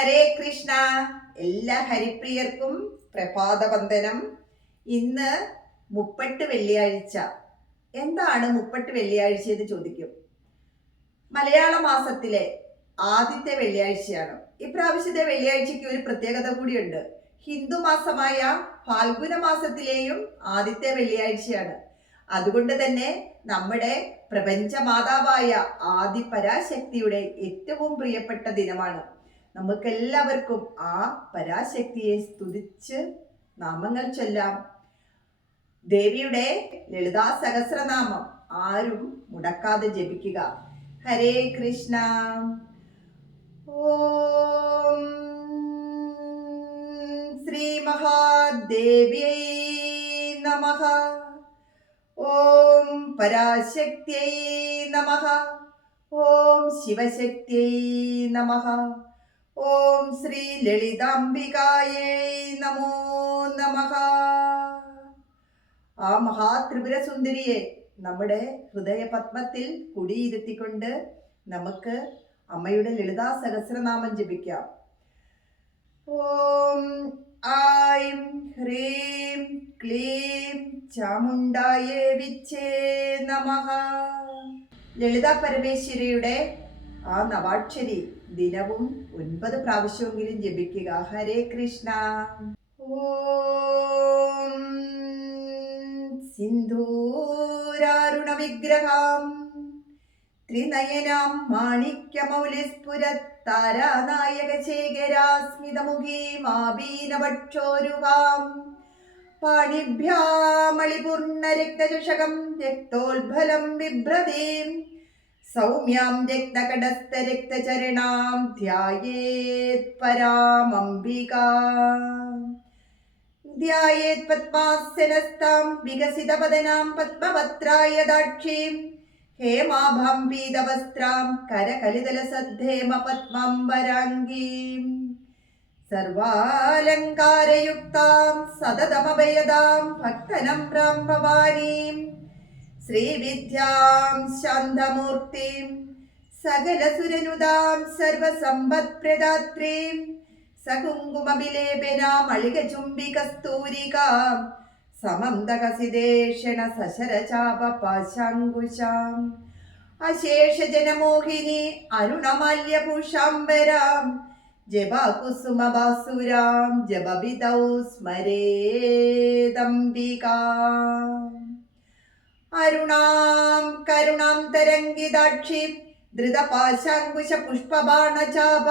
ഹരേ കൃഷ്ണ. എല്ലാ ഹരിപ്രിയർക്കും പ്രഭാതവന്ദനം. ഇന്ന് മുപ്പട്ട് വെള്ളിയാഴ്ച. എന്താണ് മുപ്പട്ട് വെള്ളിയാഴ്ച എന്ന് ചോദിക്കും. മലയാള മാസത്തിലെ ആദ്യത്തെ വെള്ളിയാഴ്ചയാണ്. ഇപ്രാവശ്യത്തെ വെള്ളിയാഴ്ചയ്ക്ക് ഒരു പ്രത്യേകത കൂടിയുണ്ട്. ഹിന്ദു മാസമായ ഫാൽഗുന മാസത്തിലെയും ആദ്യത്തെ വെള്ളിയാഴ്ചയാണ്. അതുകൊണ്ട് തന്നെ നമ്മുടെ പ്രപഞ്ച മാതാവായ ആദിപരാശക്തിയുടെ ഏറ്റവും പ്രിയപ്പെട്ട ദിനമാണ്. നമുക്കെല്ലാവർക്കും ആ പരാശക്തിയെ സ്തുതിച്ച് നാമങ്ങൾ ചൊല്ലാം. ദേവിയുടെ ലളിതാ സഹസ്രനാമം ആരും മുടക്കാതെ ജപിക്കുക. ഹരേ കൃഷ്ണ. ഓം ശ്രീ മഹാദേവ്യൈ നമഃ. ഓം പരാശക്തിയൈ നമഃ. ഓം ശിവശക്തിയൈ നമഃ. ഓം ശ്രീ ലളിതാംബികായൈ നമോ നമഃ. ആ മഹാത്രിപുര സുന്ദരിയെ നമ്മുടെ ഹൃദയ പത്മത്തിൽ കുടിയിരുത്തിക്കൊണ്ട് നമുക്ക് അമ്മയുടെ ലളിതാ സഹസ്രനാമം ജപിക്കാം. ഓം ഐം ഹ്രീം ക്ലീം ചാമുണ്ടായേ വിച്ചേ നമഃ. ലളിതാ പരമേശ്വരിയുടെ ആ നവാക്ഷരി ദിനവും 9 പ്രാവശ്യമെങ്കിലും ജപിക്കുക. ഹരേ കൃഷ്ണ. ഓം സിന്ധൂരാരുണ വിഗ്രഹാം ത്രിനയനാം മാണിക്യമൗലിസ്ഫുരത്താരാനായക ശേഖരാസ്മിതമുഖീമാബീനവക്ഷോരുഹാം പാണിഭ്യാമളിപൂർണരക്തചഷകം രക്തോത്ഫലം ബിഭ്രതീം സൗമ്യാം രക്തകടസ്ഥരക്തചരണാം ധ്യായേത് പരാമംബികാം. ധ്യായേത് പദ്മാസനസ്ഥാം വികസിതപദനാം പദ്മപത്രായദാക്ഷീം ഹേമാഭാം പീതവസ്ത്രാം കരകലിതലസദ്ധേമ പദ്മാംബരാംഗീം സർവാലങ്കാരയുക്താം സതതമഭയദാം ഭക്തനമ്രാം ഭവാനീം ശ്രീവിദ്യാം ശാന്തമൂർത്തിം സകലസുരനുദാം സർവസമ്പത്പ്രദാത്രീം സകുങ്കുമവിലേപനാം അളികചുംബികസ്തൂരികാം സമന്തകസിദേഷണ സശരചാപപാശാങ്കുശാം അശേഷജനമോഹിനി അരുണമാല്യഭൂഷാംബരാം ജപാകുസുമഭാസുരാം ജപവിദൗ സ്മരേദംബികാം. അരുണാം കരുണാം തരംഗിതാക്ഷി ധൃതപാശാങ്കുശ പുഷ്പബാണചാപ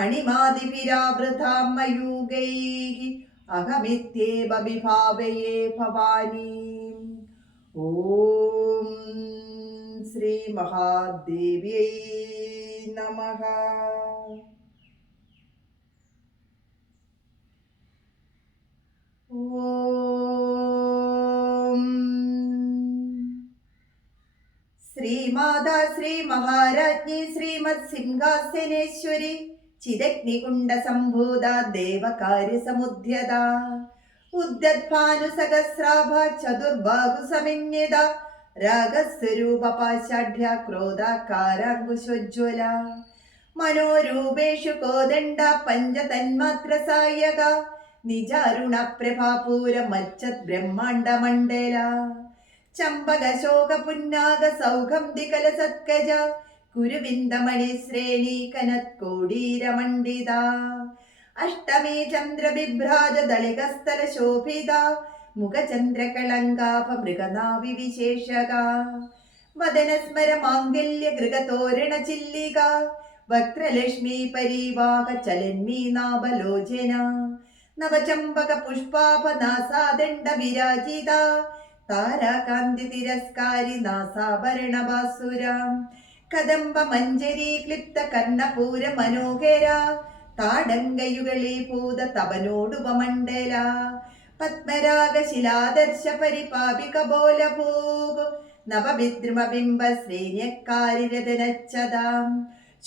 അണിമാതിപിരാവൃതാം മയൂഗൈഃ അഹമിത്യേവ വിഭാവയേ ഭവാനീം. ഓം ശ്രീ മഹാദേവ്യൈ നമഃ. ഓം ശ്രീമാതാ ശ്രീ മഹാരാജ്ഞി ശ്രീമത് സിംഹാസനേശ്വരി ചിദഗ്നികുണ്ഡ സംഭൂത ദേവകാര്യസമുദ്യത ഉദ്യദ്ഭാനുസഹസ്രാഭ ചതുർബാഹു സമിന്യത രാഗസ്വരൂപ പാശാഢ്യ ക്രോധാകാരാങ്കുശോജ്വല മനോരൂപേഷു കോദണ്ഡ പഞ്ചതന്മാത്ര സായക നിജാരുണ പ്രഭാപൂര മച്ചത് ബ്രഹ്മാണ്ഡ മണ്ഡല ചമ്പക ശോക പുന്നാഗ സൗഗന്ധികല സത്കജ കുരുവിന്ദമണി ശ്രേണി കനത്കോടീരമണ്ഡിത അഷ്ടമേ ചന്ദ്രബിഭ്രാജ ദളികസ്ഥല ശോഭിത മുഖചന്ദ്രകളങ്കാഭ മൃഗനാഭി വിശേഷക വദനസ്മര മാംഗല്യ ഗൃഗതോരണ ചില്ലിക വക്രലക്ഷ്മി പരീവാഹ ചലന്മീനാഭലോചന നവചമ്പക പുഷ്പാഭ നാസാദണ്ഡ വിരാജിത താരാകാന്തി തിരസ്കാരി നാസാഭരണ ബാസുരാം കദംബ മഞ്ജരി ക്ലിപ്ത കർണപൂര മനോഹര താടങ്കയുകളീഭൂത തപനോടുപമണ്ഡല പത്മരാഗ ശിലാദർശ പരിപാപിക ബോലഭൂഗ് നവവിദ്രുമബിംബ ശ്രേണ്യക്കാരിരതനച്ചതാം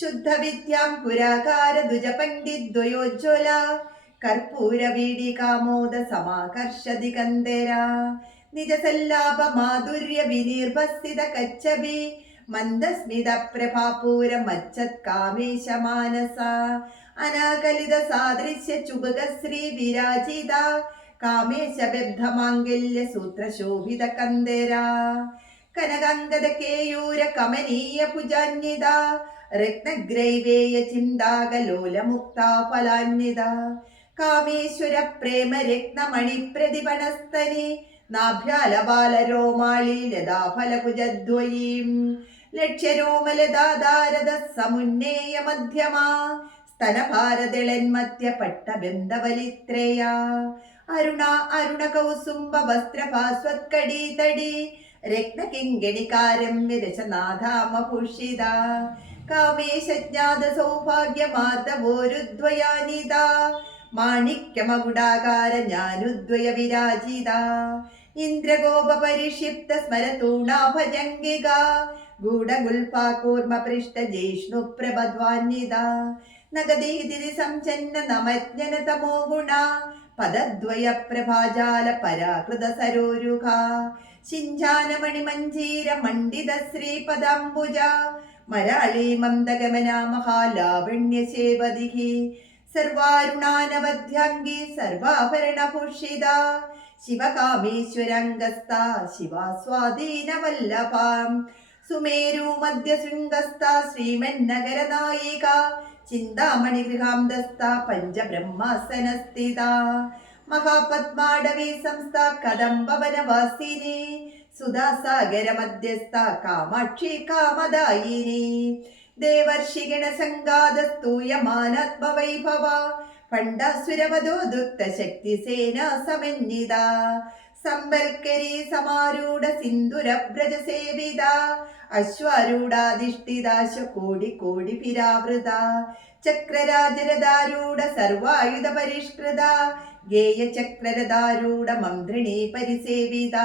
ശുദ്ധ വിദ്യാം പുരാകാര ദ്വിജ പണ്ഡിദ്വയോജ്വല കർപ്പൂര വീടികാമോദ സമാകർഷ ദിഗന്ധര നിജസല്ലാപ മാധുര്യ വിനിർഭസിത കച്ചബി മന്ദസ്മിത പ്രഭാപൂര മജ്ജത് കാമേശ മാനസ അനാകലിത സാദൃശ്യ ചുബക ശ്രീ വിരാജിത കാമേശബദ്ധമാംഗല്യ സൂത്രശോഭിത കന്ദേര കനകാംഗത കേയൂര കമനീയ ഭുജാന്വിത രത്നഗ്രൈവേയ ചിന്താകലോല മുക്ത ഫലാന്വിത കാമേശ്വര പ്രേമ രത്നമണി പ്രതിപണസ്തനി നാഭ്യാലബാലരോമാളി ലതാഫലഭുജദ്വയീം ലക്ഷ്യരോമലതാദാരദ സമുന്നേയ മധ്യമാ സ്തനഭാരതിളന്മധ്യ പട്ടബന്ധവലിത്രേയ അരുണ അരുണ കൗസുംബ വസ്ത്രഭാസ്വത്കടീതടി രത്നകിങ്കണികാരം വിരശനാഥാമഭൂഷിത കാമേശജ്ഞാത സൗഭാഗ്യമാർദ്ദവോരുദ്വയാനിത മാണിക്യമകുടാകാര ജ്ഞാനുദ്വയ വിരാജിത ഇന്ദ്രഗോപ പരിക്ഷിപ്ത സ്മരതൂണാഭജംഗിക ഗൂഢഗുൽപാകൂർമ പൃഷ്ട ജിഷ്ണു പ്രഭധ്വാന്വിത നഗദീതിരി സംചന്ന നമജ്ഞന തമോ ഗുണ പദദ്വയ പ്രഭാജാല പരാകൃത സരോരുഖ ശിഞ്ചാനമണി മഞ്ജീര മണ്ഡിത ശ്രീപദാംബുജ മരാളി മന്ദഗമന മഹാലാവണ്യ സേവദിഹി സർവാരുണാനവധ്യാംഗി സർവാഭരണഭൂഷിത ശിവകാമേശ്വരംഗസ്ഥ ശിവാസ്വാധീനവല്ലഭാം സുമേരു മധ്യശൃംഗസ്ഥ ശ്രീമന്നഗരനായിക ചിന്താമണി ഗൃഹാന്തസ്ഥ പഞ്ചബ്രഹ്മാസനസ്ഥിത മഹാപദ്മാടവി സംസ്ഥ കദംബവനവാസിനി സുധാസാഗര മധ്യസ്ഥ കാമാക്ഷി കാമദായിനി ദേവർഷിഗണ സംഘാതസ്തൂയമാനാത്മവൈഭവ പണ്ഡാസുരവധോദുക്ത ശക്തി സേന സമന്വിത സമ്പൽക്കരി സമാരൂഢ സിന്ദുരബ്രജ സേവിത അശ്വാരൂഢാധിഷ്ഠിതാശ കോടി കോടി പിരാവൃത ചക്രരാജരധാരൂഢ സർവായുധ പരിഷ്കൃത ഗേയ ചക്രരധാരൂഢ മന്ത്രിണി പരിസേവിത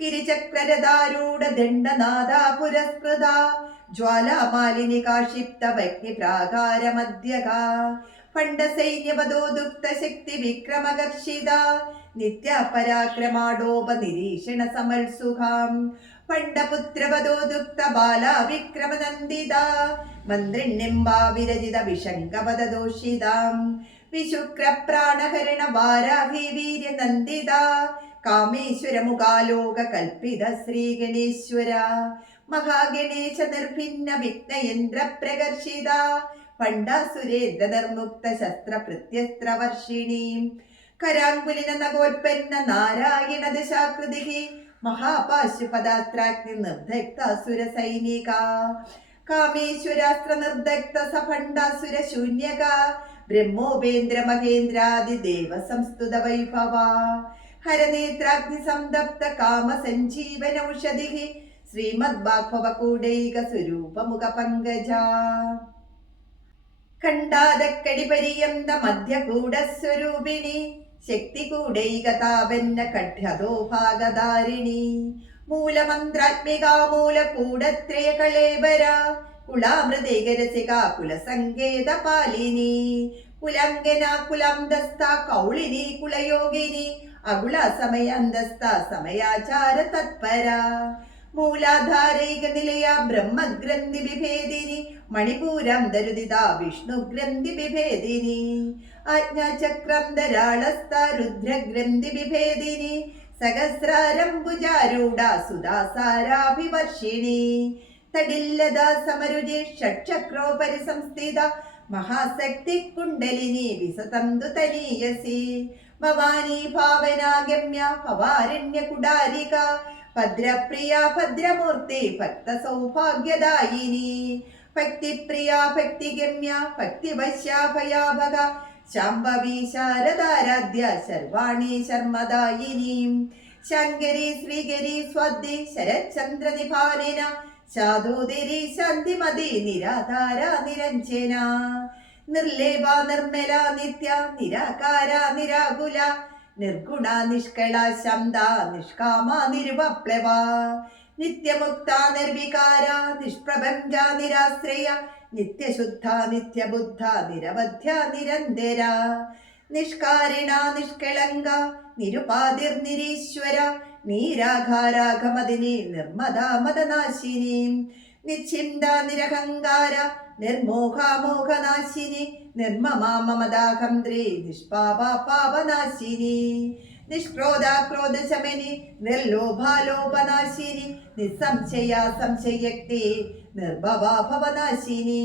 കിരിചക്രരധാരൂഢ ദണ്ഡനാഥ പുരസ്കൃത ജ്വാലാമാലിനി കാക്ഷിപ്ത വഗ്നി പ്രാകാര മധ്യക പണ്ഡസൈന്യവധോദുക്ത ശക്തി വിക്രമകർഷിത നിത്യ പരാക്രമാടോപ നിരീക്ഷണ സമൽസുഖാം പണ്ഡപുത്രവധോദുക്ത ബാല വിക്രമനന്ദിത മന്ത്രിണ്യംബാ വിരചിത വിശങ്കപദദോഷിതാം വിശുക്ര പ്രാണഹരണ വാരാഹി വീര്യനന്ദിത കാമേശ്വര മുഖാലോക കൽപ്പിത ശ്രീ ഗണേശ്വര മഹാഗണേശ നിർഭിന്ന വിഘ്നയന്ത്ര പ്രകർഷിത പണ്ഡാസുരേന്ദ്ര നിർമുക്ത ശസ്ത്ര പ്രത്യസ്ത്ര വർഷിണി കരാങ്കുലിന നഗോൽപ്പന്ന നാരായണ ദശാകൃതി മഹാപാശുപദാസ്ത്രാഗ്നി നിർദഗ്ധാസുര സൈനിക കാമേശ്വരാസ്ത്ര നിർദഗ്ധ സഭണ്ഡാസുര ശൂന്യക ബ്രഹ്മോപേന്ദ്ര മഹേന്ദ്രാദി ദേവ സംസ്തുത വൈഭവ ഹരനേത്രാഗ്നി സംതപ്ത കാമ സഞ്ജീവന ഔഷധി ശ്രീമദ്ഭാഗവത കൂടൈക സ്വരൂപ മുഖ പങ്കജ കണ്ടാതക്കടി പര്യന്ത മധ്യകൂടസ്വരൂപിണി ശക്തി കൂടൈക താപന്ന കഠ്യതോ ഭാഗധാരിണി മൂലമന്ത്രാത്മികാ മൂലകൂടത്രയ കളേബര കുളാമൃതൈകരസിക കുലസങ്കേത പാലിനി കുലങ്കന കുലംദസ്ഥ കൗളിനി കുലയോഗിനി അകുള സമയാന്തസ്ഥ സമയാചാര തത്പര മൂലാധാരൈക നിലയ ബ്രഹ്മഗ്രന്ഥി വിഭേദിനി മണിപൂരം ദരുദിത വിഷ്ണുഗ്രന്ഥി വിഭേദിനി ആജ്ഞാചക്രം ധരാളസ്ഥ രുദ്രഗ്രന്ഥി വിഭേദിനി സഹസ്രാരംബുജാരൂഢ സുധാസാരാഭിവർഷിണി തടില്ലതാ സമരുചി ഷഡ്ചക്രോപരി സംസ്ഥിത മഹാശക്തി കുണ്ടലിനി വിസതന്തു തനീയസി ഭവാനി ഭാവനാഗമ്യ ഭവാരണ്യ കുടാരിക ഭദ്രപ്രിയ ഭദ്രമൂർത്തി ഭക്ത സൗഭാഗ്യദായിനി ഭക്തിപ്രിയ ഭക്തിഗമ്യ ഭക്തിവശ്യാഭയാഭക ശാംഭവി ശാരദാരാധ്യ ശർവാണി ശർമ്മദായിനി ശങ്കരി ശ്രീഗരി സ്വാദ്യ ശരചന്ദ്ര നിഭാനേന ശാദോദരി ശാന്തിമതി നിരാധാര നിരഞ്ജന നിർലേപ നിർമ്മല നിത്യ നിരാകാര നിരാകുല നിർഗുണ നിഷ്കള ശബ്ദ നിഷ്കാമ നിരുപപ്ലവ നിത്യമുക്ത നിർവികാര നിഷ്പ്രപഞ്ച നിരാശ്രയ നിത്യശുദ്ധ നിത്യബുദ്ധ നിരവധ്യ നിരന്തര നിഷ്കാരിണ നിഷ്കളങ്ക നിരുപാതിർനിരീശ്വര നീരാഘാരാഘമദിനി നിർമ്മദാ മദനാശിനി നിശ്ചിന്ത നിരഹങ്കാര നിർമോഹാമോഹനാശിനി നിർമ്മമാ മമതാഹംദ്രേ നിഷ്പാപാ പാപനാശിനി നിഷ്ക്രോധാക്രോധശമനി നിർലോഭാലോപനാശിനി നിസ്സംശയ സംശയക്തി നിർഭവാ ഭവനാശിനി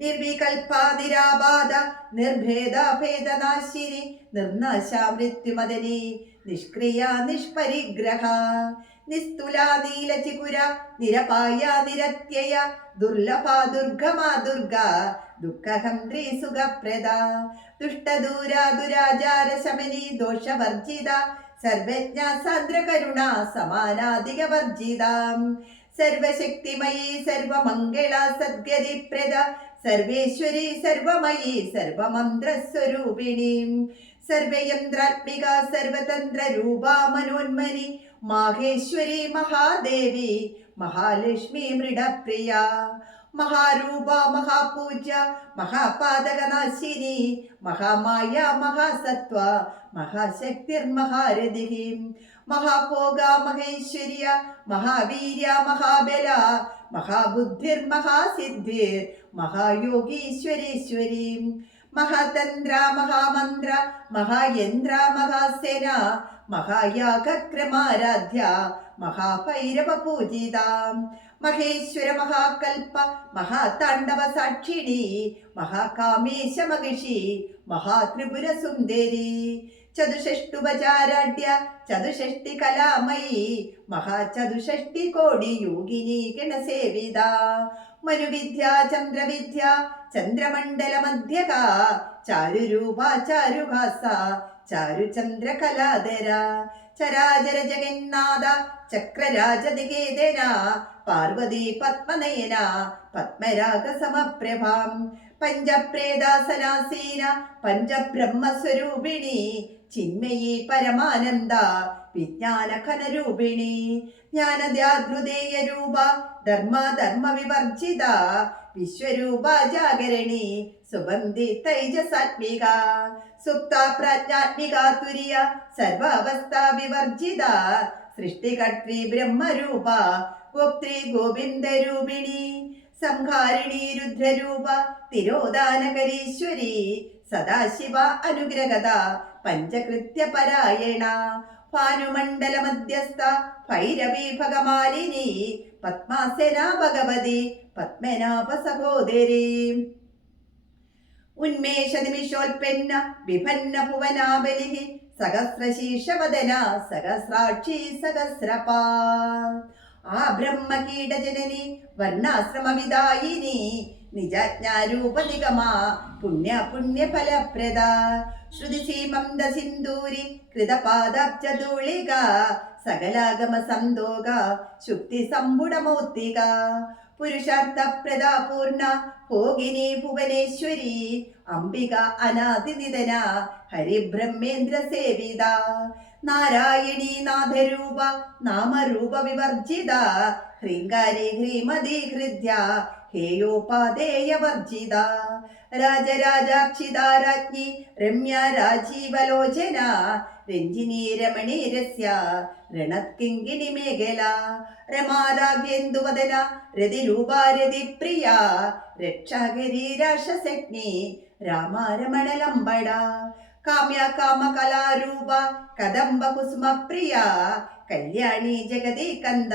നിർവികൽപ നിരാബാധ നിർഭേദ ഭേദനാശിനി നിർനാശ മൃത്യുമദനി നിഷ്ക്രിയ നിഷ്പരിഗ്രഹ നിസ്തുല നീലചികുര നിരപായ നിരത്യയ ദുർലഭ ദുർഗമാ ദുർഗ ദുഃഖഹംത്രി സുഖപ്രദ ദുഷ്ടദൂര ദുരാചാര ശമനി ദോഷവർജിത സർവജ്ഞ സാന്ദ്രകരുണ സമാനാധികവർജിത സർവശക്തിമയി സർവമംഗള സദ്ഗതിപ്രദ സർവേശ്വരി സർവമയി സർവമന്ത്രസ്വരൂപിണി സർവയന്ത്രാത്മിക സർവതന്ത്ര രൂപാ മനോന്മനി മാഹേശ്വരി മഹാദേവി മഹാലക്ഷ്മി മൃഡപ്രിയ മഹാരൂപ മഹാപൂജ മഹാപാതകനാശിനി മഹാമായ മഹാസത്വ മഹാശക്തിർമഹാരഥി മഹാഭോഗ മഹേശ്വര്യ മഹാവീര്യ മഹാബല മഹാബുദ്ധിർമഹാസിദ്ധിർ മഹായോഗീശ്വരീശ്വരി മഹാതന്ത്ര മഹാമന്ത്ര മഹായന്ത്ര മഹാസേന മഹായാഗക്രമാരാധ്യ മഹാഭൈരവ പൂജിത മഹേശ്വര മഹാകൽപ മഹാതാണ്ഡവ സാക്ഷിണി മഹാകാമേശ മഹിഷി മഹാത്രിപുര സുന്ദരി ചതുഷ്ടുപചാരാഢ്യ ചതുഷ്ടി കലാമയി മഹാചതുഷ്ടി കോടി യോഗിനി ഗണസേവിത മനുവിദ്യ ചന്ദ്രവിദ്യ ചന്ദ്രമണ്ഡല മധ്യക ചാരുരൂപ ചാരുഹാസ ചാരുചന്ദ്രകലാധര ചരാചര ജഗന്നാഥ ചക്രരാജനികേതന പാർവതി പത്മനയന പത്മരാഗ സമപ്രഭാം പഞ്ചപ്രേതാസനാസീന പഞ്ചബ്രഹ്മസ്വരൂപിണി ചിന്മയി പരമാനന്ദ വിജ്ഞാനഘനരൂപിണി ജ്ഞാനദ്യാഹൃദേയ രൂപ ധർമ്മ വിവർജിത വിശ്വരൂപ ജാഗരണി സുഗന്ധി തൈജസാത്മിക സുപ്ത പ്രജ്ഞാത്മിക തുര്യ സർവാവസ്ഥ വിവർജിത സൃഷ്ടികർत्री ബ്രഹ്മരൂപ ഗോപ്ത്രി ഗോവിന്ദരൂപിണി സംഹാരിണി രുദ്രരൂപ തിരോധാനകരീശ്വരി സദാശിവ അനുഗ്രഹത പഞ്ചകൃത്യപരായണ ഭാനുമണ്ഡല മധ്യസ്ഥ ഭൈരവി ഭഗമാലിനി പത്മാസന ഭഗവതി പത്മനാഭ സഹോദരി ഉന്മേഷ നിമിഷോൽപ്പന്ന വിഭന്ന ഭുവനാബലി സഹസ്രശീർഷവദന സഹസ്രാക്ഷി സഹസ്രപാ ആ ബ്രഹ്മകീടജനനി വർണ്ണാശ്രമവിദായിനി നിജജ്ഞാരൂപനിഗമാ പുണ്യ പുണ്യഫലപ്രദ ശ്രുതിസീമന്ത സിന്ദൂരി കൃതപാദബ്ജധൂളിക സകലാഗമ സന്തോക ശുക്തി സമ്പുടമൗത്തിക പുരുഷാർത്ഥപ്രദ പൂർണ്ണ ഭോഗിനി ഭുവനേശ്വരി അംബിക അനാദിനിധന ഹരിബ്രഹ്മേന്ദ്ര സേവിത നാരായണീ നാഥരൂപ നാമരൂപ വിവർജിത ഹ്രീങ്കാരി ഹ്രീമതി ഹൃദ്യ ഹേയോപാദേയവർജിത രാജരാജാക്ഷിത രാജ്ഞി രമ്യ രാജീവലോചന രഞ്ജിനി രമണീരസ്യ രണത്കിങ്കിണി മേഖല രമാരാഗേന്ദുവദന രതിരൂപാരതിപ്രിയ രക്ഷാകരി രാക്ഷസഗ്നി രാമാരമണലംബട കാമ്യ കാമകലാരൂപ കദംബ കുസുമ പ്രിയ കല്യാണി ജഗതി കന്ദ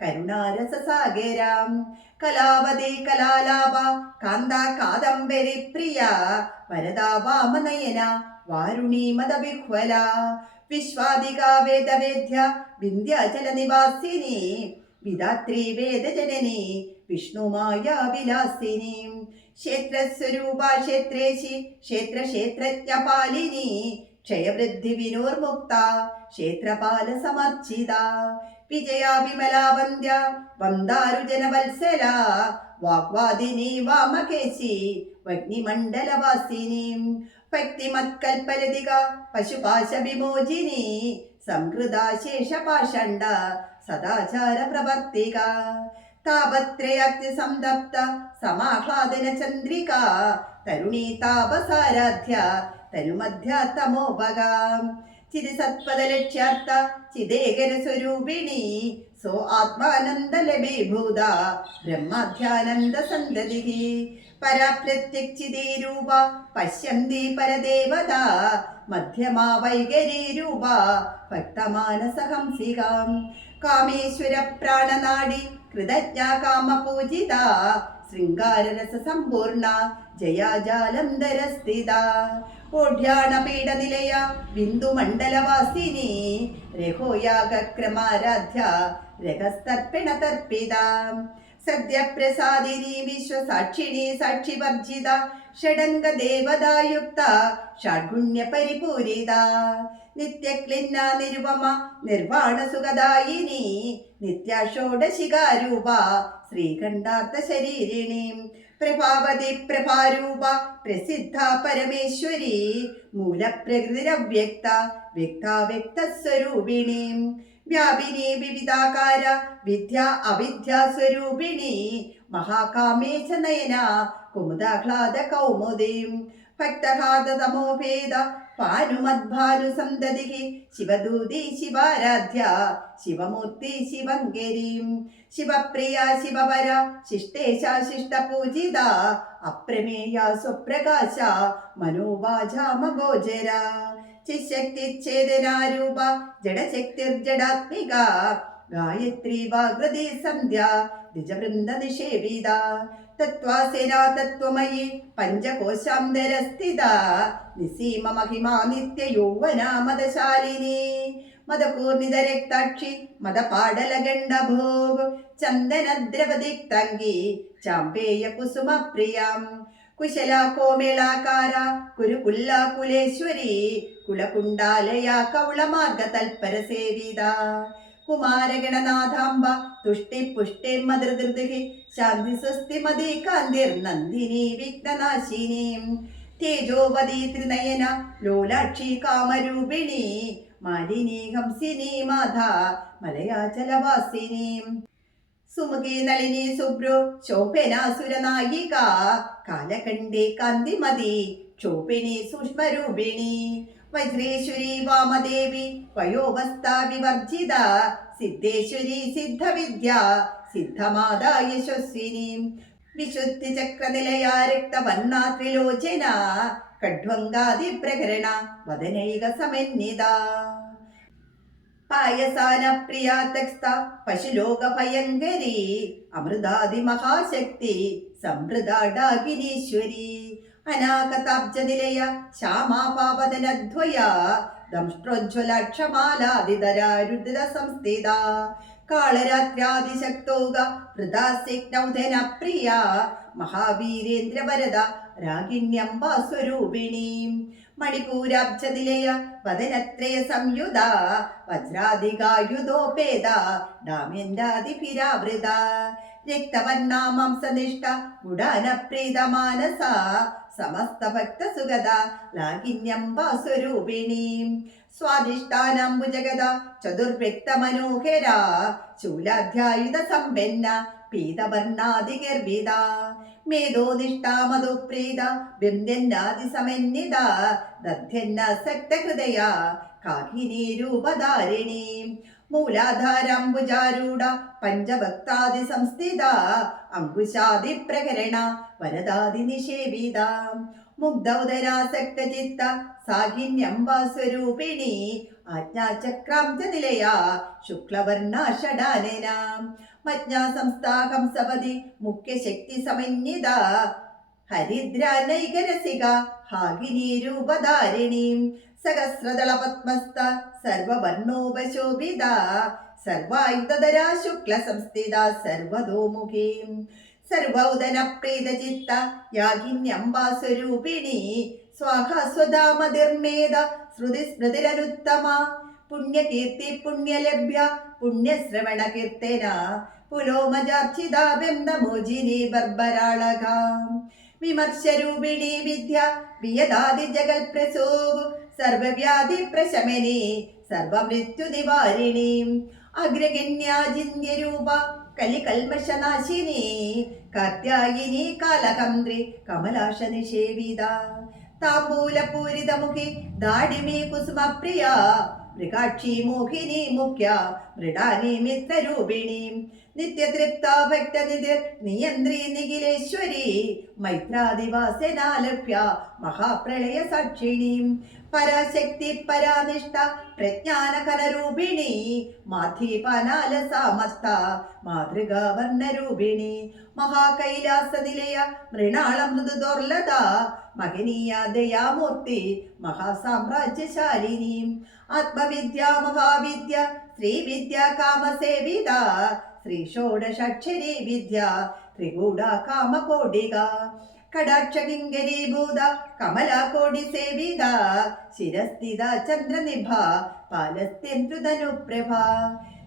കരുണാരസസാഗരം കലാവതി കലാലാപ കാന്ത കാദംബരി പ്രിയ വരദാ വാമനയന വാരുണി മദവിഹ്വല വിശ്വാദിക വേദവേദ്യ വിന്ധ്യാചല നിവാസിനി വിധാത്രി വേദജനനി വിഷ്ണുമായ വിലാസിനി ക്ഷേത്രസ്വരൂപ ക്ഷേത്രേശി ക്ഷേത്രജ്ഞപാലിനി ക്ഷയവൃദ്ധി വിനോർമുക്ത ക്ഷേത്രപാല സമർച്ചിത വിജയാ വിമലാ വന്ദ്യ വന്ദാരുജനവത്സല വാഗ്വാദിനി വാമകേശി വഗ്നിമണ്ഡലവാസിനി ഭക്തിമത്കൽപലതിക പശുപാശ വിമോചിനി സംഹൃതാശേഷപാഷണ്ഡ സദാചാര പ്രവർത്തിക താപത്രയാക്തി സംതപ്ത സമാഹ്ലാദന ചന്ദ്രിക തരുണീ താപസാരാധ്യ തനുമധ്യ തമോപക ചിരിസത്പദലക്ഷ്യാർത്ഥ ചിദേകര സ്വരൂപിണി സോ ആത്മാനന്ദ ലഭീഭൂത ബ്രഹ്മാധ്യാനന്ദ സന്തതി പരാപ്രത്യക്ഷിതേ രൂപ പശ്യന്തി പരദേവത മധ്യമാ വൈകരീ രൂപ ഭക്തമാനസഹംസികാം കാമേശ്വര പ്രാണനാടി കൃതജ്ഞ കാമപൂജിത ശൃംഗാരരസ സമ്പൂർണ ജയാജാലന്ധരസ്ഥിത ഓഢ്യാണപീഠനിലയ ബിന്ദുമണ്ഡലവാസിനി രഘോയാഗക്രമാരാധ്യ രഹസ്തർപ്പിണതർപ്പിത സദ്യപ്രസാദിനി വിശ്വസാക്ഷിണി സാക്ഷിവർജിത ഷഡംഗ ദേവതായുക്ത ഷഡ്ഗുണ്യ പരിപൂരിത നിത്യക്ലിന്ന നിരുപമ നിർവാണ സുഖദായിനി നിത്യാഷോഡശികാരൂപ ശ്രീകണ്ഠാർത്ഥ ശരീരിണി പ്രഭാവതി പ്രഭാരൂപ പ്രസിദ്ധ പരമേശ്വരി മൂലപ്രകൃതിരവ്യക്ത വ്യക്താവ്യക്തസ്വരൂപിണി വ്യാപിനി വിവിധാകാര വിദ്യ അവിദ്യാസ്വരൂപിണി മഹാകാമേശ നയന കുമുദാഹ്ലാദ കൗമുദീ ഭക്തഘാത തമോഭേദ ഭാനുമദ്ഭാനു സന്തതി ശിവദൂതി ശിവാരാധ്യ ശിവമൂർത്തി ശിവങ്കരീ ശിവപ്രിയ ശിവവര ശിഷ്ടേശ ശിഷ്ടപൂജിത അപ്രമേയ സ്വപ്രകാശ മനോവാചാമഗോചര ചിശക്തിച്ഛേദനാരൂപ ജഡശക്തിർജഡാത്മിക ഗായത്രി വാഗ്രതി സന്ധ്യ ദ്വിജവൃന്ദ നിഷേവിത തത്വാസേന തത്വമയി പഞ്ചകോശാന്തരസ്ഥിത നിസീമ മഹിമാ നിത്യ യൗവന മദശാലിനി മദപൂർണിത രക്താക്ഷി മദപാടലഗണ്ഡഭോഗ് ചന്ദനദ്രവദിക്തംഗി ചാമ്പേയ കുസുമ പ്രിയം കുശല കോമേളാകാര കുരുകുല്ലാകുലേശ്വരി കുലകുണ്ടാലയ കൗളമാർഗ തൽപര സേവിത കുമാരഗണനാഥാംബ തുഷ്ടി പുഷ്ടി മധുധൃതി ശാന്തി സ്വസ്തി മതി കാന്തിർ നന്ദിനി വിഘ്നനാശിനി തേജോവതി ത്രിനയന ലോലാക്ഷി കാമരൂപിണി മാലിനി ഹംസിനി മാധ മലയാചലവാസിനി സുമുഖി നളിനി സുബ്രു ശോഭനാസുരനായിക കാലകണ്ഠേ കാന്തിമതി ക്ഷോഭിണി സൂക്ഷ്മരൂപിണി വജ്രേശ്വരി വാമദേവി വയോവസ്ഥാ വിവർജിത സിദ്ധേശ്വരി സിദ്ധവിദ്യ സിദ്ധമാതാ യശസ്വിനി വിശുദ്ധി ചക്രനിലയ രക്തവർണ്ണ ത്രിലോചന ഖഡ്വംഗാദി പ്രകരണ വദനൈക സമന്വിത പായസാന പ്രിയ തക്സ്ത പശുലോക ഭയങ്കരി അമൃതാദി മഹാശക്തി സംവൃത ഡാകിനീശ്വരി അനാഗതാബ്ജനിലയ ശ്യാമാപാവദനദ്വയ ദംഷ്ട്രോജ്വലക്ഷമാലാദിതരാരുദ്ര സംസ്ഥിത കാളരാത്രാദിശക്തോക ഹൃദാസിഗ്നൗധന പ്രിയ മഹാവീരേന്ദ്രവരദ രാഗിണ്യംബാസ്വരൂപിണി മണിപൂരാബ്ജനിലയ വദനത്രയ സംയുത വജ്രാധികായുധോപേത ഡാമ്യന്റാദിഭിരാവൃത രക്തവർണ്ണാമാംസനിഷ്ഠ ഗുഡാനപ്രീത മാനസ സമസ്ത ഭക്ത സുഗത ലാകിന്യംബാസ്വരൂപിണി സ്വാധിഷ്ഠാനാംബുജഗത ചതുർവ്യക്ത മനോഹര ശൂലാധ്യായുധ സമ്പന്ന പീതവർണ്ണാദിഗർഭിത മേധോദിഷ്ടാ മധുപ്രീത ബിന്ദന്നാദി സമന്വിത ദധ്യന്നാസക്തഹൃദയ കാകിനി രൂപധാരിണി മൂലാധാരാംബുജാരൂഢ പഞ്ചഭക്താദി സംസ്ഥിത അങ്കുശാദി പ്രകരണ വരദാദി നിഷേവിത മുഗ്ധൗദരാസക്തചിത്ത സാഖിന്യംബാസ്വരൂപിണി ആജ്ഞാചക്രാംജ നിലയ ശുക്ലവർണ്ണ ഷഡാനന മജ്ഞാസംസ്ഥാഹംസപതി മുഖ്യശക്തി സമന്വിത ഹരിദ്രാനൈകരസിക ഹാഗിനി രൂപധാരിണി സഹസ്രദള പത്മസ്ഥ സർവവർണോപശോഭിത സർവായുധധരാ ശുക്ല സംസ്ഥിത സർവതോമുഖീ സർവൗദന പ്രീതചിത്ത യാഗിന്യംബാസ്വരൂപിണി സ്വാഹാസ്വധാമതിർമേധ ശ്രുതി സ്മൃതിരനുത്തമ പുണ്യകീർത്തി പുണ്യലഭ്യ പുണ്യശ്രവണ കീർത്തന പുലോമജാർച്ചിത ബന്ധമോജിനി ബർബരാളക വിമർശരൂപിണി വിദ്യ വിയദാദി ജഗൽപ്രസോഗ് സർവവ്യാധി പ്രശമനി സർവമൃത്യു നിവാരിണി അഗ്രഗണ്യാജിന്യരൂപ കലികൽമഷനാശിനി കാത്യായിനി കാലഹന്ത്രി കമലാശ നിഷേവിത താംബൂലപൂരിതമുഖി ദാഡിമി കുസുമപ്രിയ മൃഗാക്ഷി മോഹിനി മുഖ്യ മൃഡാനി മിത്രരൂപിണി നിത്യതൃപ്ത ഭക്തനിധിർ നിയന്ത്രി നിഖിലേശ്വരി മൈത്രാദിവാസനാലഭ്യ മഹാപ്രളയ സാക്ഷിണീം പരാശക്തി പരാനിഷ്ഠ പ്രജ്ഞാനകലരൂപിണി മാധീപാനാല സാമസ്ത മാതൃകാ വർണ്ണരൂപിണി മഹാകൈലാസ നിലയ മൃണാള മൃദുദോർലത മഹനീയ ദയാമൂർത്തി മഹാസാമ്രാജ്യശാലിനി ആത്മവിദ്യ മഹാവിദ്യ ശ്രീവിദ്യ കാമസേവിത ശ്രീ ഷോഡശാക്ഷരി വിദ്യ ത്രികൂട കാമകോടിക കടാക്ഷകിങ്കരീഭൂത കമലാകോടി സേവിത ശിരസ്ഥിത ചന്ദ്രനിഭ പാലസ്ത്യന്ത്രുതനുപ്രഭ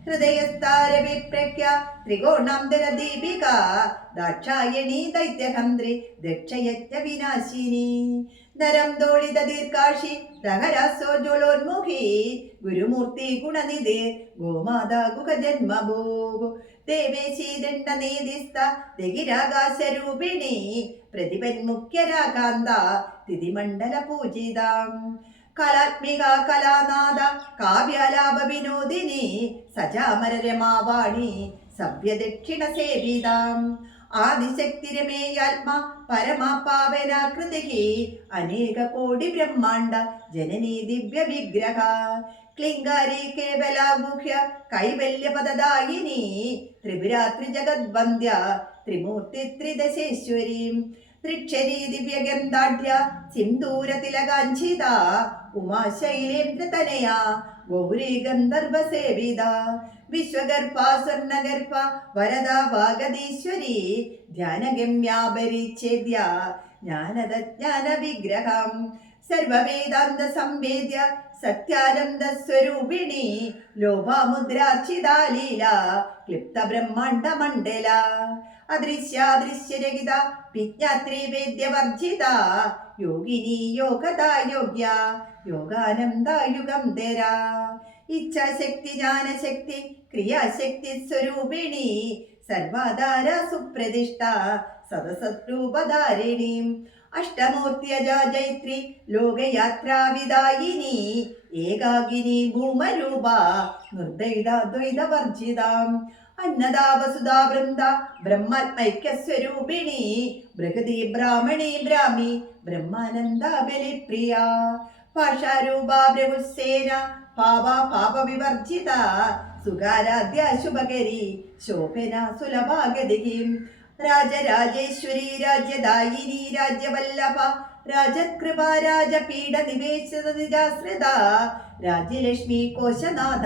ഹൃദയസ്ഥാരവിപ്രഖ്യ ത്രികോണാന്തര ദീപിക ദാക്ഷായണീ ദൈത്യഹന്ത്രി ദക്ഷയജ്ഞ വിനാശിനി നരം ദോളിത ദീർഘാക്ഷി ദഹരാസോ ജ്വലോന്മുഖി ഗുരുമൂർത്തി ഗുണനിധി ഗോമാത ഗുഹജന്മഭൂഗു ദേവേശി ദണ്ഡനേദിസ്ത ദഗിരാകാശരൂപിണി പ്രതിപന്മുഖ്യരാകാന്ത തിഥിമണ്ഡല പൂജിതാം കലാത്മിക കലാനാദ കാവ്യാലാപ വിനോദിനി സജാമര രമാവാണി സഭ്യദക്ഷിണ സേവിതാം ആദിശക്തിരമേയാത്മ പരമാ പാവനാകൃതി അനേക കോടി ബ്രഹ്മാണ്ഡ ജനനീ ദിവ്യ വിഗ്രഹ ക്ലിംഗാരി കേവലാമുഖ്യ കൈവല്യപദദായിനി ത്രിപുരാത്രി ജഗദ്വന്ദ്യ ത്രിമൂർത്തി ത്രിദശേശ്വരി ത്രിക്ഷരീ ദിവ്യഗന്ധാഢ്യ സിന്ദൂരതിലകാഞ്ചിത ഉമാശൈലേന്ദ്രതനയ ഗൗരീ ഗന്ധർവസേവിത വിശ്വഗർഭ സ്വർണഗർഭ വരദ വാഗതീശ്വരി ധ്യാനഗമ്യാപരിച്ഛേദ്യ ജ്ഞാനദജ്ഞാന വിഗ്രഹം സർവവേദാന്ത സംവേദ്യ സത്യാനന്ദ സ്വരൂപിണി ലോഭാമുദ്രാർച്ചിതാ ലീല ക്ലിപ്ത ബ്രഹ്മാണ്ഡ മണ്ഡല അദൃശ്യാദൃശ്യരഹിത വിജ്ഞാത്രി വേദ്യവർജിത യോഗിനി യോഗദാ യോഗ്യ യോഗാനന്ദായുഗന്ധര ഇച്ഛാശക്തി ജ്ഞാനശക്തി ക്രിയാശക്തി സ്വരൂപിണി സർവാധാര സുപ്രതിഷ്ഠ സദസദ്രൂപധാരിണി അഷ്ടമൂർത്യജാ ജൈത്രി ലോകയാത്രാവിദായിനി ഏകാകിനി ഭൂമരൂപ നിർദ്വൈതാദ്വൈതവർജിതാം അന്നദാ വസുധാ വൃന്ദ ബ്രഹ്മാത്മൈക്യസ്വരൂപിണി ബൃഹതി ബ്രാഹ്മണി ബ്രാഹ്മി ബ്രഹ്മാനന്ദ ബലിപ്രിയ ഭാഷാരൂപ ബൃഹുസേന പാവ പാപവിവർജിത സുഖാരാധ്യ ശുഭകരി ശോഭന സുലഭാഗതി രാജരാജേശ്വരി രാജ്യദായിനി രാജ്യവല്ലഭ രാജകൃപ രാജപീഠ നിവേശിത രാജ്യലക്ഷ്മി കോശനാഥ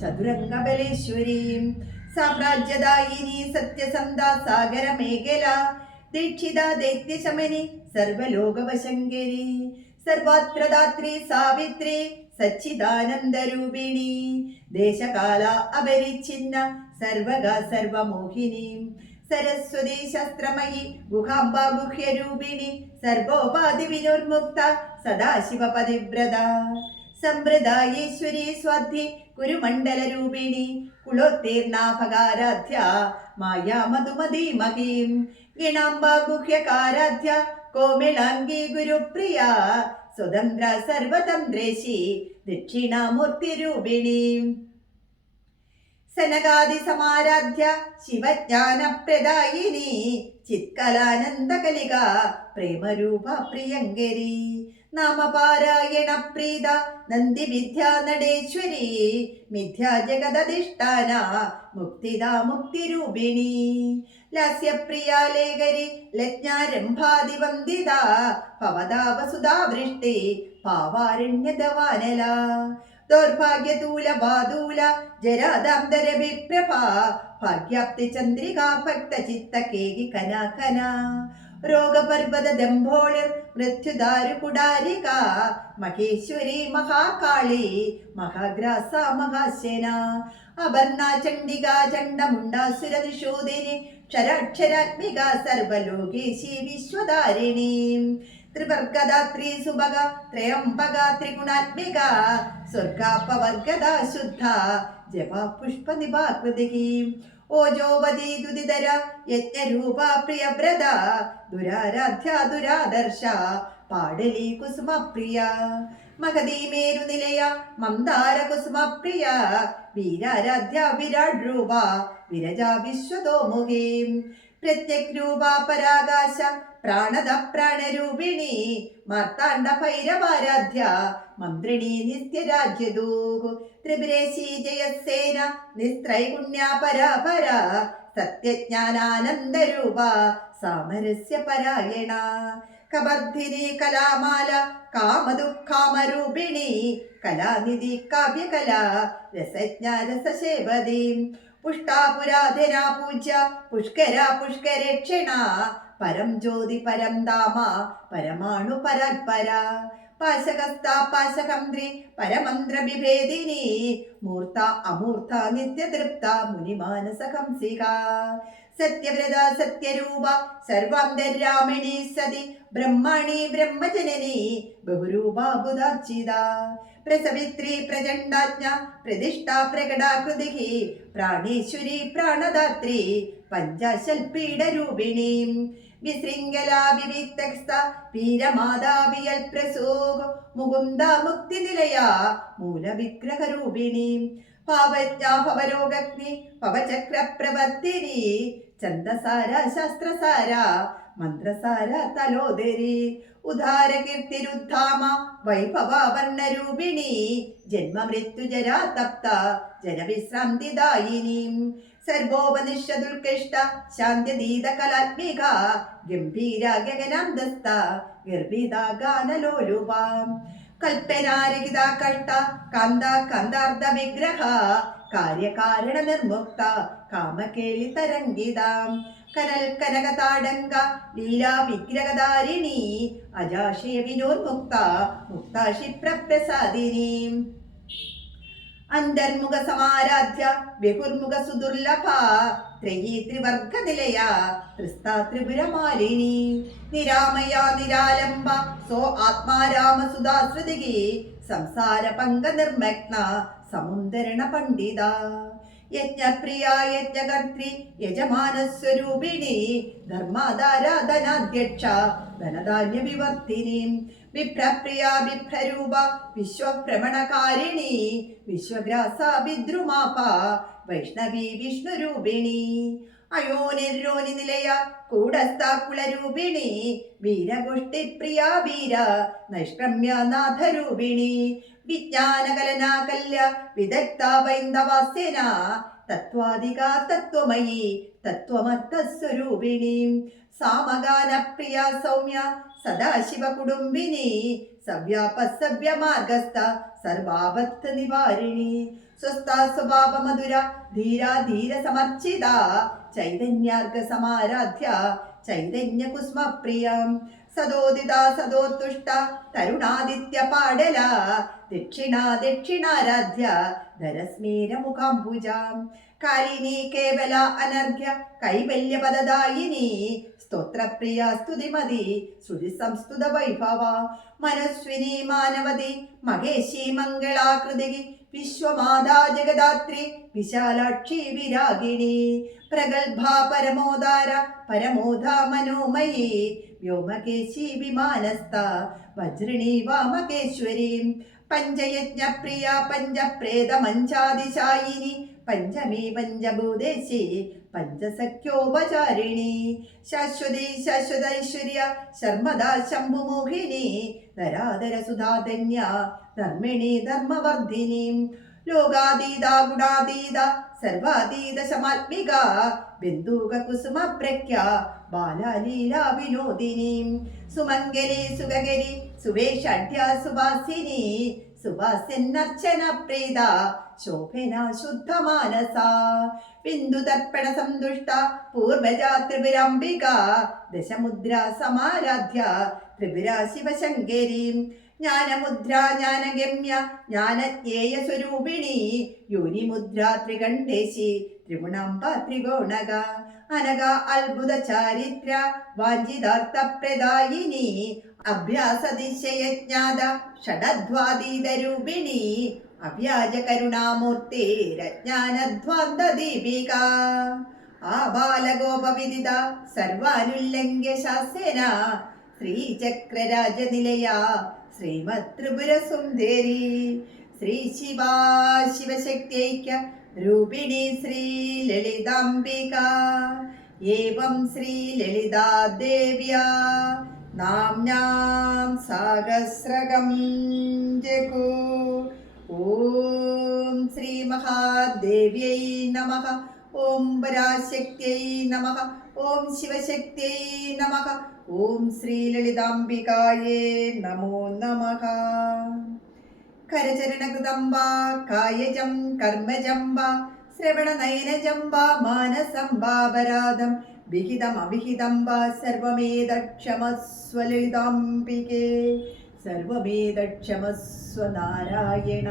ചതുരംഗബലേശ്വരി സാമ്രാജ്യദായിനി സത്യസന്ധ സാഗര മേഖല ദീക്ഷിത ദൈത്യശമനി സർവലോകവശങ്കരി സർവാത്രദാത്രി സാവിത്രി സച്ചിദാനന്ദരൂപിണി ദേശകാല അപരിച്ഛിന്ന സർവഗ സർവമോഹിനി സരസ്വതി ശസ്ത്രമയി ഗുഹാംബ ഗുഹ്യരൂപിണി സർവോപാധി വിനോർമുക്ത സദാശിവപതിവ്രത സമ്പ്രദായേശ്വരി സ്വാധി കുരുമണ്ഡലരൂപിണി കുലോത്തീർണാഭകാരാധ്യ മായാ മധുമതീമഹീം ഗിണാംബ ഗുഹ്യകാരാധ്യ കോമിളാംഗീ ഗുരുപ്രിയ സ്വതന്ത്ര സർവതന്ത്രേശി ദക്ഷിണാമൂർത്തിരൂപിണി സനകാദി സമാരാധ്യ ശിവജ്ഞാനപ്രദായിനി ചിത്കലാനന്ദകലിക പ്രേമരൂപ പ്രിയങ്കരി നാമപാരായണ പ്രീത നന്ദി വിദ്യാ നടേശ്വരി മിഥ്യാ ജഗദധിഷ്ഠാന മുക്തിദ മുക്തിരൂപിണി ലാസ്യപ്രിയാലേഖരി ലജ്ഞാരംഭാതിവന്ദിത ഭവതാ വസുധാ വൃഷ്ടി പാവാരണ്യദവാനല ദൗർഭാഗ്യതൂല ബാധൂല ജരാദാന്തര വിപ്രഭ ഭാഗ്യാപ്തി ചന്ദ്രികാ ഭക്ത ചിത്ത കേകി കനാകന രോഗപർവത ദംഭോളിർ മൃത്യുദാരു കുടാരിക മഹേശ്വരി മഹാകാളി മഹാഗ്രാസ മഹാശേന അപർണ ചണ്ഡിക ചണ്ഡമുണ്ടാസുര നിഷോദിനി ക്ഷരാക്ഷരാത്മിക സർവലോകേശി വിശ്വധാരിണി ത്രിവർഗദാത്രി സുഭഗ ത്രയംബക ത്രിഗുണാത്മിക സ്വർഗാപവർഗദ ശുദ്ധ ജപ പുഷ്പ നിഭാകൃതി ഓജോവതി ദുദിതര യജ്ഞരൂപ പ്രിയവ്രത ദുരാരാധ്യ ദുരാദർശ പാടലി കുസുമപ്രിയ മഹതീമേരു നിലയ മന്ദാര കുസുമപ്രിയ വീരാരാധ്യ വിരാട് രൂപ വിരജ വിശ്വതോമുഖീം പ്രത്യക് രൂപ പരാകാശ പ്രാണദ പ്രാണരൂപിണി മാർത്താണ്ഡ ഭൈരവാരാധ്യ മന്ത്രിണി നിത്യരാജ്യദൂഹു ത്രിപുരേശി ജയസേന നിസ്ത്രൈഗുണ്യ പരാപര സത്യജ്ഞാനാനന്ദരൂപ സാമരസ്യ പരായണ കബർധിനി കലാമാല കാമദുഃഖാമരൂപിണി കലാനിധി കാവ്യകല രസജ്ഞ രസശേവതി പുഷ്ടാപുരാധന പൂജ്യ പുഷ്കര പുഷ്കരക്ഷണ പരം ജ്യോതി പരം ധാമ പരമാണു പരാത്പര പാശകസ്ഥ പാശകംദ്രി പരമന്ത്ര വിഭേദിനി മൂർത്ത അമൂർത്ത നിത്യതൃപ്ത മുനിമാനസഹംസിക സത്യവ്രത സത്യരൂപ സർവാന്തരാമിണി സതി ബ്രഹ്മണി ബ്രഹ്മജനനി ബഹുരൂപ ബുധാർച്ചിത പ്രസവിത്രി പ്രചണ്ഡാജ്ഞ പ്രതിഷ്ഠ പ്രകടാകൃതി പ്രാണേശ്വരി പ്രാണദാത്രി പഞ്ചശൽപീഠരൂപിണി വിശൃംഖല വിവിക്തസ്ഥ വീരമാതാവിയൽ പ്രസൂഹ് മുകുന്ദ മുക്തിനിലയ മൂലവിഗ്രഹരൂപിണി പാവജ്ഞ ഭവരോഗഗ്നി പവചക്രപ്രവർത്തിനി ഛന്ദസാര ശാസ്ത്രസാര മന്ത്രസാര തലോദരി ഉദാരകീർത്തിരുദ്ധാമ വൈഭവ വർണ്ണരൂപിണി ജന്മമൃത്യുജരാ തപ്ത ജനവിശ്രാന്തിദായിനി സർവോപനിഷദുൽകൃഷ്ട ശാന്ത്യതീത കലാത്മിക ഗംഭീര ഗഗനാന്തസ്ഥ ഗർഭിത ഗാനലോലുപ കൽപ്പനാരഹിത കഷ്ട കാന്ത കാന്താർദ്ധ വിഗ്രഹ കാര്യകാരണ നിർമുക്ത കാമകേളി തരംഗിത കനൽ കനക താടങ്ക ലീലാ വിഗ്രഹധാരിണി അജാശയ വിനോന്മുക്ത മുക്ത ക്ഷിപ്രപ്രസാദിനി അന്തർമുഖ സമാരാധ്യ ബഹുർമുഖ സുദുർലഭ ത്രയീ ത്രിവർഗ നിലയ ത്രിസ്താ ത്രിപുരമാലിനി നിരാമയ നിരാലംബ സോ ആത്മാരാമ സുധാശ്രുതികി സംസാര പങ്ക നിർമ്മഗ്ന സമുദ്ധരണ പണ്ഡിത യജ്ഞപ്രിയ യജ്ഞകർത്തി യജമാനസ്വരൂപിണി ധർമാധാരാധനാധ്യക്ഷ ധനധാന്യ വിവർത്തിനി വിപ്രപ്രിയ വിപ്രരൂപ വിശ്വഭ്രമണകാരിണി വിശ്വഗ്രാസ വിദ്രുമാപ വൈഷ്ണവി വിഷ്ണുരൂപിണി അയോനിരോനി നിലയ കൂടസ്ഥ കുളരൂപിണി വീരഗുഷ്ടിപ്രിയ വീര നൈഷ്ക്രമ്യ നാഥരൂപിണി വിജ്ഞാനകലനാകല്യ വിദഗ്ധ വൈന്ദവാസ്യന തത്വാധിക തത്വമയി തത്വമർത്ഥസ്വരൂപിണി സാമഗാന പ്രിയ സൗമ്യ സദാശിവ കുടുംബിനി സവ്യാപസവ്യ മാർഗസ്ഥ സർവാപത്ത് നിവാരിണി സ്വസ്ഥ സ്വഭാവ മധുര ധീര ധീര സമർച്ചിത ചൈതന്യാർഗ സമാരാധ്യ ചൈതന്യ കുസ്മപ്രിയ സദോദിത സദോത്തുഷ്ട തരുണാദിത്യ പാടല ദക്ഷിണ ദക്ഷിണാരാധ്യ ധരസ്മീര മുഖാംബുജ കാലിനി കേവല അനർഘ്യ കൈവല്യപദദായിനി സ്തോത്രപ്രിയ സ്തുതിമതി ശ്രുതി സംസ്തുത വൈഭവ മനസ്വിനി മാനവതി മഹേശി മംഗളാകൃതി വിശ്വമാതാ ജഗദാത്രി വിശാലാക്ഷി വിരാഗിണി പ്രഗൽഭ പരമോദാര പരമോധ മനോമയി വ്യോമകേശി വിമാനസ്ഥ വജ്രിണി വാമകേശ്വരി പഞ്ചയജ്ഞ പ്രിയ പഞ്ചപ്രേത മഞ്ചാദിശായിനി പഞ്ചമി പഞ്ചഭൂതേശി പഞ്ചസഖ്യോപചാരിണി ശാശ്വതി ശാശ്വതൈശ്വര്യ ശർമ്മദാ ശംഭുമോഹിനി ധരാധര സുധാധന്യ ധർമ്മിണി ധർമ്മവർദ്ധിനി ലോകാതീത ഗുണാതീത സർവാതീത ശമാത്മിക ബിന്ദുക കുസുമ പ്രഖ്യ ബാലലീലാ വിനോദിനി സുമംഗലി സുഗകരി സുവേഷാഢ്യ സുവാസിനി സുവാസ്യന്നർച്ചന പ്രീത ശോഭന ശുദ്ധമാനസ ബിന്ദുതർപ്പണ സന്തുഷ്ട പൂർവജ ത്രിപുരാംബിക ദശമുദ്ര സമാരാധ്യ ത്രിപുര ശിവശങ്കരി ജ്ഞാനമുദ്ര ജ്ഞാനഗമ്യ ജ്ഞാനജ്ഞേയ സ്വരൂപിണി യോനിമുദ്ര ത്രികണ്ഠേശി ത്രിഗുണാംബ ത്രികോണക അനക അത്ഭുത ചാരിത്ര വാഞ്ചിതാർത്ഥ പ്രദായിനി അഭ്യാസതിശയജ്ഞാത ഷഡധ്വാതീത രൂപിണി അവ്യാജ കരുണാമൂർത്തി രജ്ഞാനധ്വാന്ത ദീപിക ആ ബാലഗോപവിദിത സർവാനുല്ലംഘ്യ ശാസ്യന ശ്രീചക്രരാജനിലയാ ശ്രീമത് ത്രിപുരസുന്ദരി ശ്രീ ശിവാ ശിവശക്തിൈക്യ രൂപിണി ശ്രീ ലളിതാംബിക ഏവം ശ്രീ ലളിതാ ദേവ്യാ നാംനാം സഹസ്രകം ജഗു. ഓം ശ്രീ മഹാദേവ്യൈ നമഃ. ഓം പരാശക്തിൈ നമഃ. ഓം ശിവശക്തിൈ നമഃ. ഓം ശ്രീ ലളിതാംബികായേ നമോ നമഃ. കരചരണകൃതംബ കായജം കർമ്മജംബ ശ്രവണനയനജംബ മാനസംബാപരാധം വിഹിതമവിഹിതം വാ സർവമേതക്ഷമസ്വ ലളിതാംബികേ സർവമേതക്ഷമസ്വ നാരായണ.